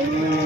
Amen.